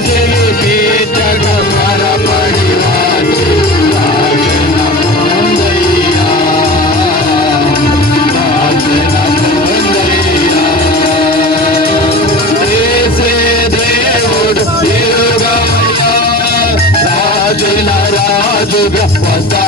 జీవించగ మరపడి వాసి రాజన పొందయ్యా రాజన పొందయ్యా యేసే దేవుడు తిరుగయ్యా రాజుల రాజుగా వస్తా